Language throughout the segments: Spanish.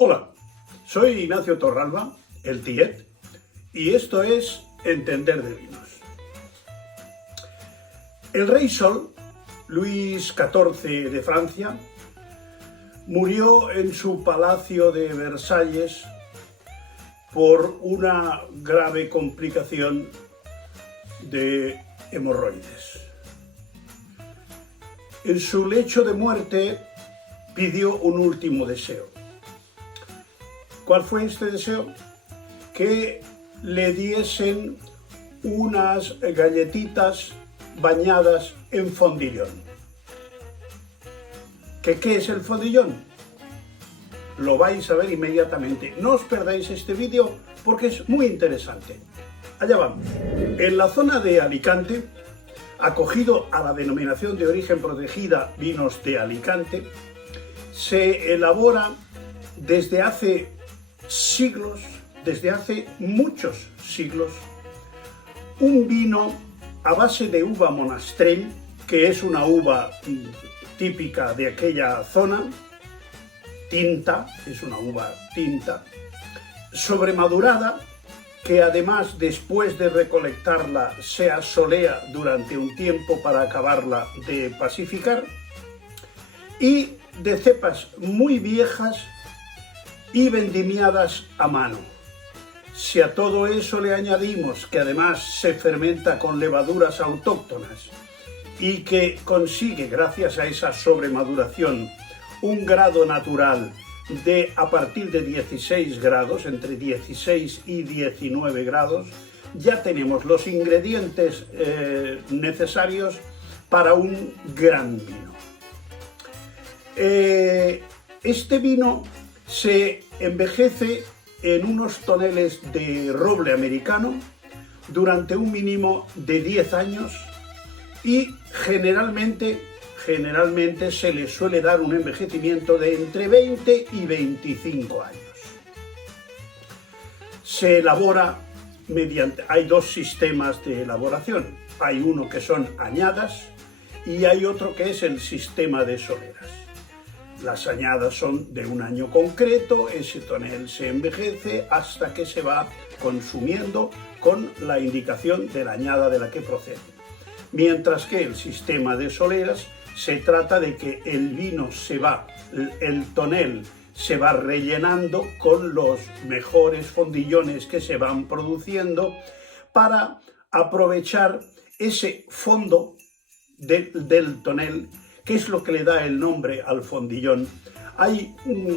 Hola, soy Ignacio Torralba, el Tiet, y esto es Entender de Vinos. El rey Sol, Luis XIV de Francia, murió en su palacio de Versalles por una grave complicación de hemorroides. En su lecho de muerte pidió un último deseo. ¿Cuál fue este deseo? Que le diesen unas galletitas bañadas en fondillón. ¿Qué es el fondillón? Lo vais a ver inmediatamente. No os perdáis este vídeo porque es muy interesante. Allá vamos. En la zona de Alicante, acogido a la denominación de origen protegida Vinos de Alicante, se elabora desde hace siglos, desde hace muchos siglos, un vino a base de uva monastrell, que es una uva típica de aquella zona, tinta, es una uva tinta, sobremadurada, que además después de recolectarla se asolea durante un tiempo para acabarla de pacificar, y de cepas muy viejas y vendimiadas a mano. Si a todo eso le añadimos que además se fermenta con levaduras autóctonas y que consigue, gracias a esa sobremaduración, un grado natural de a partir de 16 grados, entre 16 y 19 grados, ya tenemos los ingredientes necesarios para un gran vino. Este vino se envejece en unos toneles de roble americano durante un mínimo de 10 años y generalmente se le suele dar un envejecimiento de entre 20 y 25 años. Se elabora mediante, hay dos sistemas de elaboración. Hay uno que son añadas y hay otro que es el sistema de soleras. Las añadas son de un año concreto, ese tonel se envejece hasta que se va consumiendo con la indicación de la añada de la que procede. Mientras que el sistema de soleras se trata de que el vino el tonel se va rellenando con los mejores fondillones que se van produciendo para aprovechar ese fondo del tonel, que es lo que le da el nombre al fondillón. Hay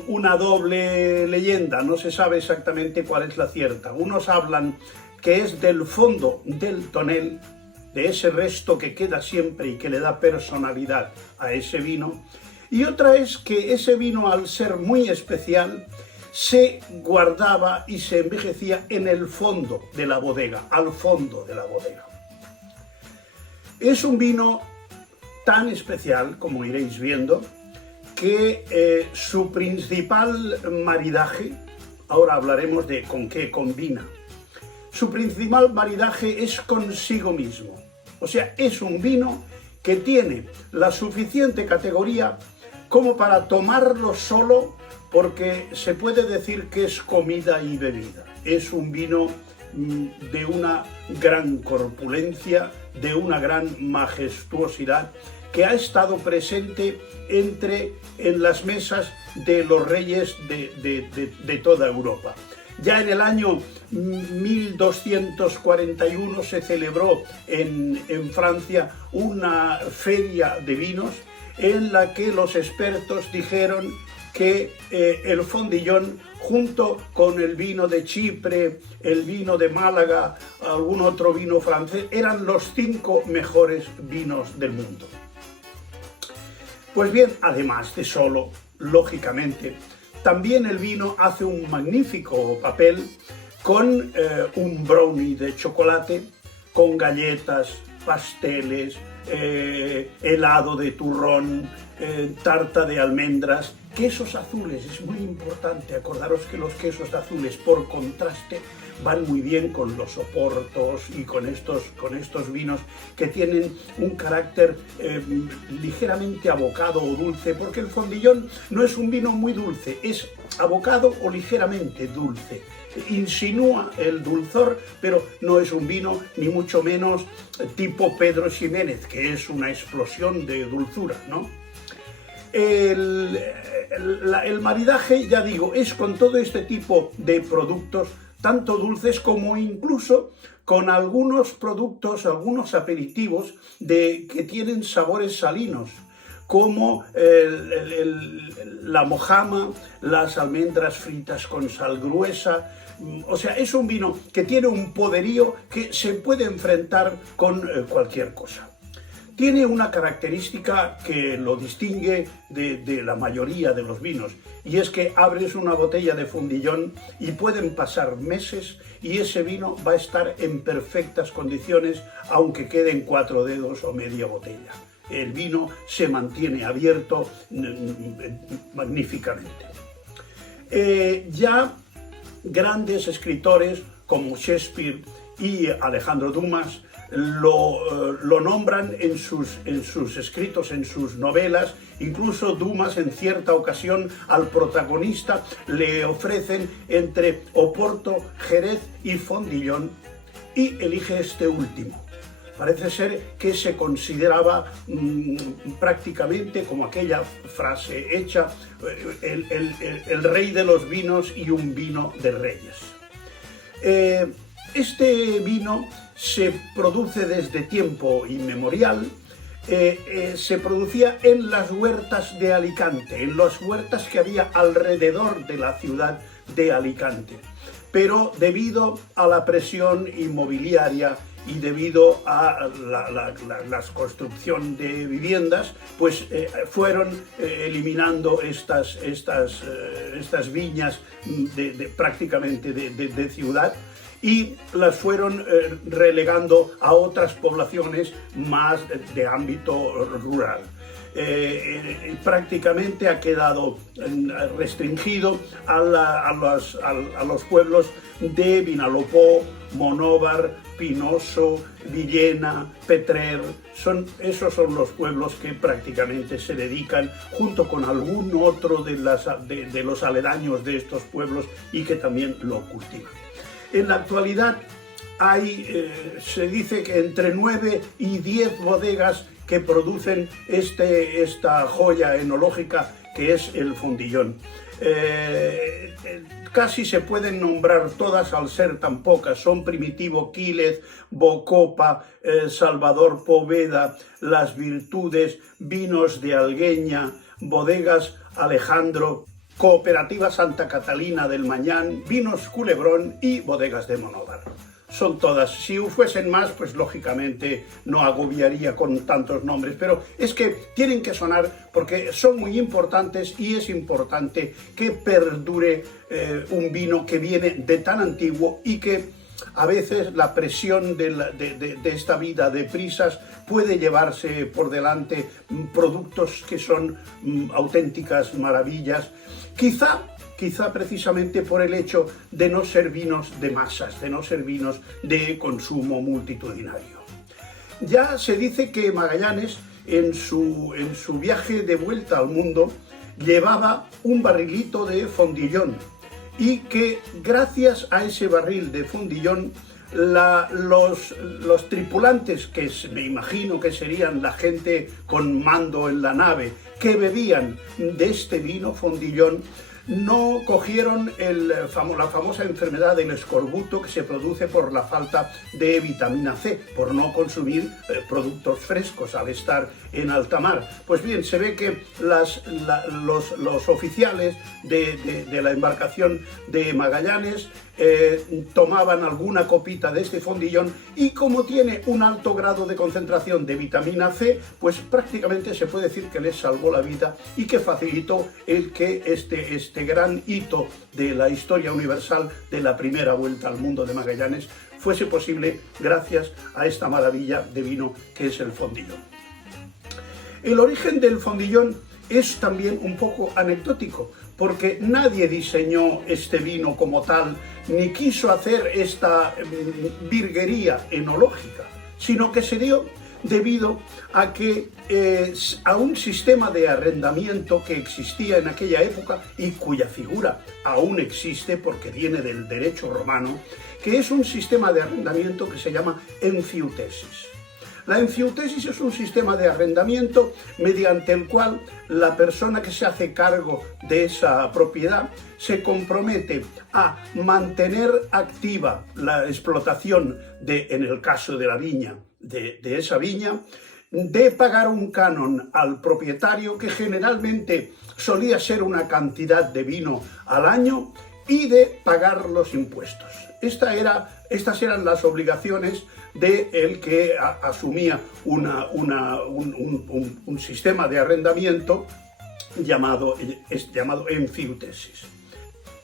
una doble leyenda, no se sabe exactamente cuál es la cierta. Unos hablan que es del fondo del tonel, de ese resto que queda siempre y que le da personalidad a ese vino. Y otra es que ese vino, al ser muy especial, se guardaba y se envejecía en el fondo de la bodega, al fondo de la bodega. Es un vino tan especial, como iréis viendo, que su principal maridaje, ahora hablaremos de con qué combina, su principal maridaje es consigo mismo. O sea, es un vino que tiene la suficiente categoría como para tomarlo solo, porque se puede decir que es comida y bebida. Es un vino de una gran corpulencia, de una gran majestuosidad, que ha estado presente en las mesas de los reyes de toda Europa. Ya en el año 1241 se celebró en Francia una feria de vinos en la que los expertos dijeron que el fondillón, junto con el vino de Chipre, el vino de Málaga, algún otro vino francés, eran los 5 mejores vinos del mundo. Pues bien, además de solo, lógicamente, también el vino hace un magnífico papel con un brownie de chocolate, con galletas, pasteles, helado de turrón, tarta de almendras Quesos azules, es muy importante, acordaros que los quesos azules por contraste van muy bien con los oportos y con estos vinos que tienen un carácter ligeramente abocado o dulce, porque el Fondillón no es un vino muy dulce, es abocado o ligeramente dulce. Insinúa el dulzor, pero no es un vino ni mucho menos tipo Pedro Ximénez, que es una explosión de dulzura, ¿no? El maridaje, ya digo, es con todo este tipo de productos, tanto dulces como incluso con algunos productos, algunos aperitivos que tienen sabores salinos, como la mojama, las almendras fritas con sal gruesa. O sea, es un vino que tiene un poderío que se puede enfrentar con cualquier cosa. Tiene una característica que lo distingue de la mayoría de los vinos, y es que abres una botella de Fondillón y pueden pasar meses y ese vino va a estar en perfectas condiciones, aunque queden 4 dedos o media botella. El vino se mantiene abierto magníficamente. Ya grandes escritores como Shakespeare y Alejandro Dumas lo nombran en sus escritos, en sus novelas. Incluso Dumas en cierta ocasión al protagonista le ofrecen entre Oporto, Jerez y Fondillón y elige este último. Parece ser que se consideraba prácticamente como aquella frase hecha, el rey de los vinos y un vino de reyes. Este vino se produce desde tiempo inmemorial. Se producía en las huertas de Alicante, en las huertas que había alrededor de la ciudad de Alicante. Pero debido a la presión inmobiliaria y debido a la construcción de viviendas, pues fueron eliminando estas viñas prácticamente de ciudad, y las fueron relegando a otras poblaciones más de ámbito rural. Prácticamente ha quedado restringido a los pueblos de Vinalopó, Monóvar, Pinoso, Villena, Petrer. Esos son los pueblos que prácticamente se dedican, junto con algún otro de los aledaños de estos pueblos, y que también lo cultivan. En la actualidad se dice que entre 9 y 10 bodegas que producen esta joya enológica que es el Fondillón. Casi se pueden nombrar todas al ser tan pocas. Son Primitivo Quílez, Bocopa, Salvador Poveda, Las Virtudes, Vinos de Algueña, Bodegas Alejandro, Cooperativa Santa Catalina del Mañán, Vinos Culebrón y Bodegas de Monóvar. Son todas. Si fuesen más, pues lógicamente no agobiaría con tantos nombres, pero es que tienen que sonar porque son muy importantes, y es importante que perdure un vino que viene de tan antiguo, y que a veces la presión de esta vida de prisas puede llevarse por delante productos que son auténticas maravillas, quizá precisamente por el hecho de no ser vinos de masas, de no ser vinos de consumo multitudinario. Ya se dice que Magallanes, en su viaje de vuelta al mundo, llevaba un barrilito de Fondillón, y que gracias a ese barril de Fondillón los tripulantes, que me imagino que serían la gente con mando en la nave, que bebían de este vino Fondillón, no cogieron la famosa enfermedad del escorbuto que se produce por la falta de vitamina C, por no consumir productos frescos al estar en alta mar. Pues bien, se ve que los oficiales de la embarcación de Magallanes tomaban alguna copita de este Fondillón, y como tiene un alto grado de concentración de vitamina C, pues prácticamente se puede decir que les salvó la vida, y que facilitó el que este gran hito de la historia universal de la primera vuelta al mundo de Magallanes fuese posible gracias a esta maravilla de vino que es el Fondillón. El origen del Fondillón es también un poco anecdótico, porque nadie diseñó este vino como tal, ni quiso hacer esta virguería enológica, sino que se dio debido a que a un sistema de arrendamiento que existía en aquella época y cuya figura aún existe porque viene del derecho romano, que es un sistema de arrendamiento que se llama enfiutesis. La enfiutesis es un sistema de arrendamiento mediante el cual la persona que se hace cargo de esa propiedad se compromete a mantener activa la explotación en el caso de la viña, de esa viña, de pagar un canon al propietario que generalmente solía ser una cantidad de vino al año y de pagar los impuestos. Estas eran las obligaciones de el que asumía un sistema de arrendamiento llamado enfiutesis.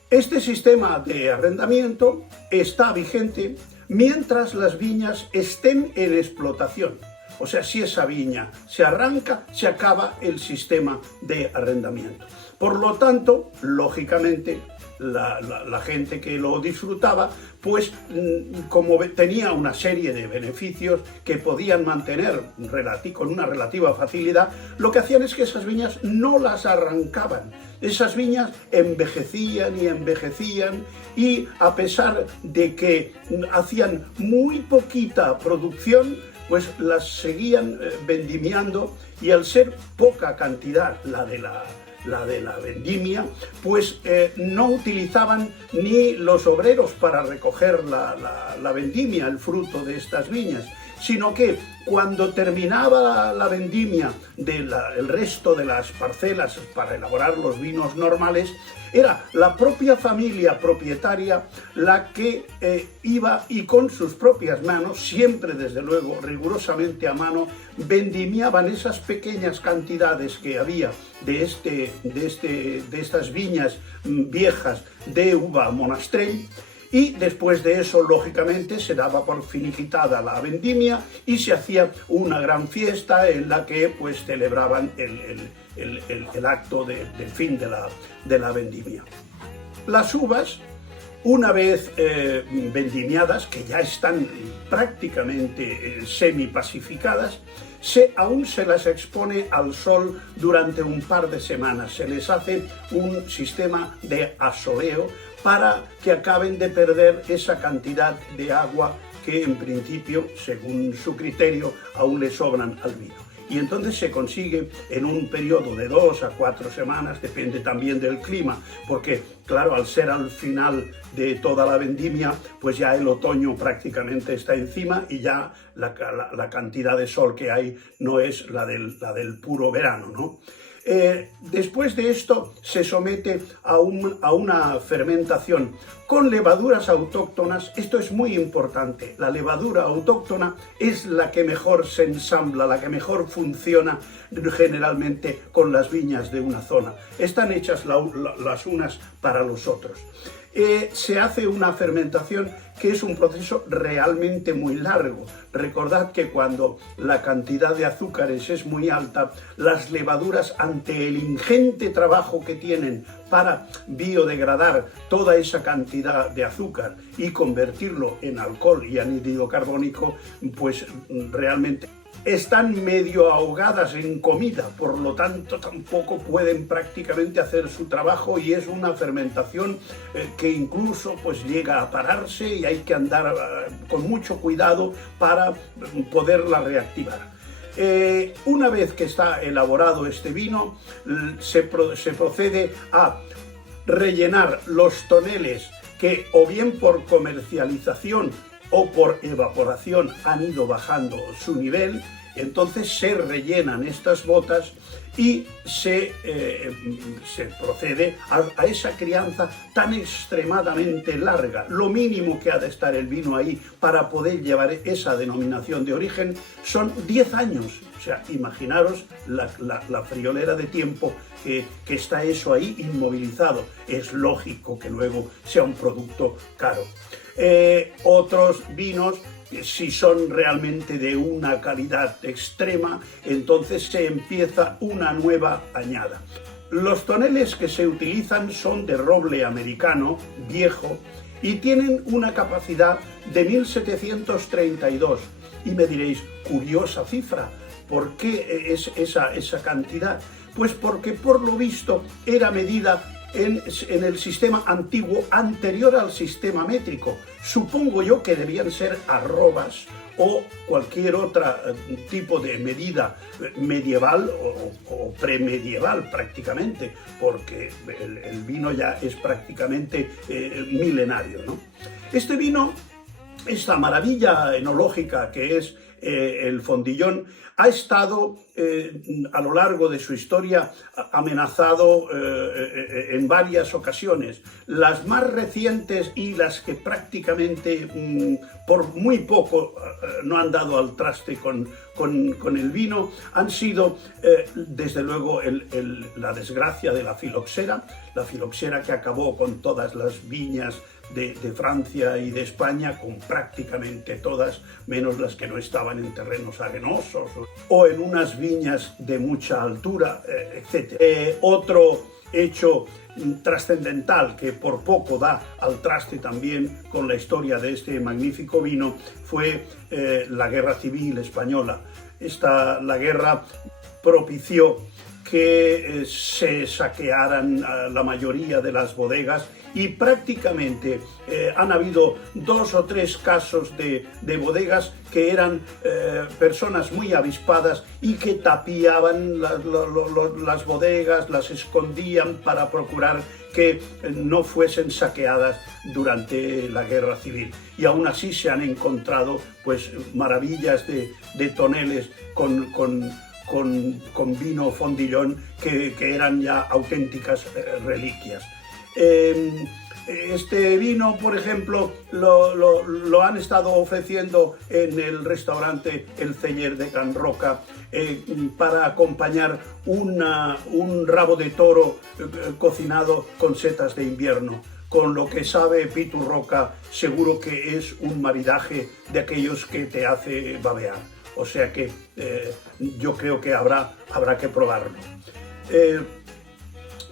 Este sistema de arrendamiento está vigente mientras las viñas estén en explotación. O sea, si esa viña se arranca, se acaba el sistema de arrendamiento. Por lo tanto, lógicamente, la gente que lo disfrutaba, pues como tenía una serie de beneficios que podían mantener con una relativa facilidad, lo que hacían es que esas viñas no las arrancaban. Esas viñas envejecían y envejecían y a pesar de que hacían muy poquita producción, pues las seguían vendimiando y al ser poca cantidad la de la vendimia, pues no utilizaban ni los obreros para recoger la vendimia, el fruto de estas viñas, sino que cuando terminaba la vendimia el resto de las parcelas para elaborar los vinos normales, era la propia familia propietaria la que iba y con sus propias manos, siempre desde luego rigurosamente a mano, vendimiaban esas pequeñas cantidades que había de estas viñas viejas de uva monastrell. Y después de eso, lógicamente, se daba por finiquitada la vendimia y se hacía una gran fiesta en la que pues celebraban el acto del fin de la vendimia. Las uvas, una vez vendimiadas, que ya están prácticamente semi-pacificadas, aún se las expone al sol durante un par de semanas. Se les hace un sistema de asoleo para que acaben de perder esa cantidad de agua que en principio, según su criterio, aún le sobran al vino. Y entonces se consigue en un periodo de 2 a 4 semanas, depende también del clima, porque claro, al ser al final de toda la vendimia, pues ya el otoño prácticamente está encima y ya la cantidad de sol que hay no es la del puro verano, ¿no? Después de esto se somete a una fermentación con levaduras autóctonas. Esto es muy importante. La levadura autóctona es la que mejor se ensambla, la que mejor funciona generalmente con las viñas de una zona. Están hechas las unas para los otros. Se hace una fermentación que es un proceso realmente muy largo. Recordad que cuando la cantidad de azúcares es muy alta, las levaduras, ante el ingente trabajo que tienen para biodegradar toda esa cantidad de azúcar y convertirlo en alcohol y anhídrido carbónico, pues realmente están medio ahogadas en comida, por lo tanto tampoco pueden prácticamente hacer su trabajo y es una fermentación que incluso pues llega a pararse y hay que andar con mucho cuidado para poderla reactivar. Una vez que está elaborado este vino, se procede a rellenar los toneles que o bien por comercialización o por evaporación han ido bajando su nivel. Entonces se rellenan estas botas y se procede a esa crianza tan extremadamente larga. Lo mínimo que ha de estar el vino ahí para poder llevar esa denominación de origen son 10 años. O sea, imaginaros la friolera de tiempo que está eso ahí inmovilizado. Es lógico que luego sea un producto caro. Otros vinos, si son realmente de una calidad extrema, entonces se empieza una nueva añada. Los toneles que se utilizan son de roble americano, viejo, y tienen una capacidad de 1732. Y me diréis, curiosa cifra, ¿por qué es esa cantidad? Pues porque por lo visto era medida en el sistema antiguo anterior al sistema métrico. Supongo yo que debían ser arrobas o cualquier otro tipo de medida medieval o premedieval prácticamente, porque el vino ya es prácticamente milenario, ¿no? Este vino, esta maravilla enológica que es el Fondillón, ha estado a lo largo de su historia amenazado en varias ocasiones. Las más recientes y las que prácticamente por muy poco no han dado al traste con el vino han sido, desde luego, la desgracia de la filoxera que acabó con todas las viñas de Francia y de España, con prácticamente todas, menos las que no estaban en terrenos arenosos o en unas viñas de mucha altura, etc. Otro hecho trascendental que por poco da al traste también con la historia de este magnífico vino fue la Guerra Civil Española. La guerra propició que se saquearan la mayoría de las bodegas y prácticamente han habido 2 o 3 casos de bodegas que eran personas muy avispadas y que tapiaban las bodegas, las escondían para procurar que no fuesen saqueadas durante la guerra civil. Y aún así se han encontrado pues maravillas de toneles con vino Fondillón que eran ya auténticas reliquias. Este vino, por ejemplo, lo han estado ofreciendo en el restaurante El Celler de Can Roca para acompañar un rabo de toro cocinado con setas de invierno. Con lo que sabe Pitu Roca, seguro que es un maridaje de aquellos que te hace babear. O sea que yo creo que habrá que probarlo.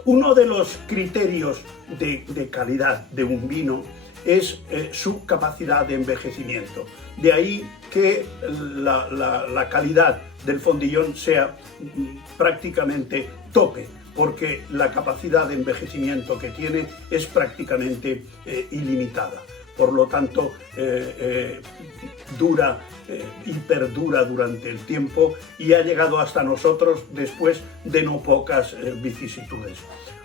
Uno de los criterios de calidad de un vino es su capacidad de envejecimiento. De ahí que la calidad del Fondillón sea prácticamente tope, porque la capacidad de envejecimiento que tiene es prácticamente ilimitada. Por lo tanto, dura y perdura durante el tiempo y ha llegado hasta nosotros después de no pocas vicisitudes.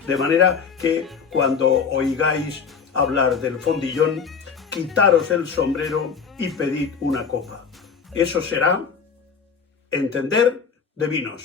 De manera que cuando oigáis hablar del Fondillón, quitaros el sombrero y pedid una copa. Eso será entender de vinos.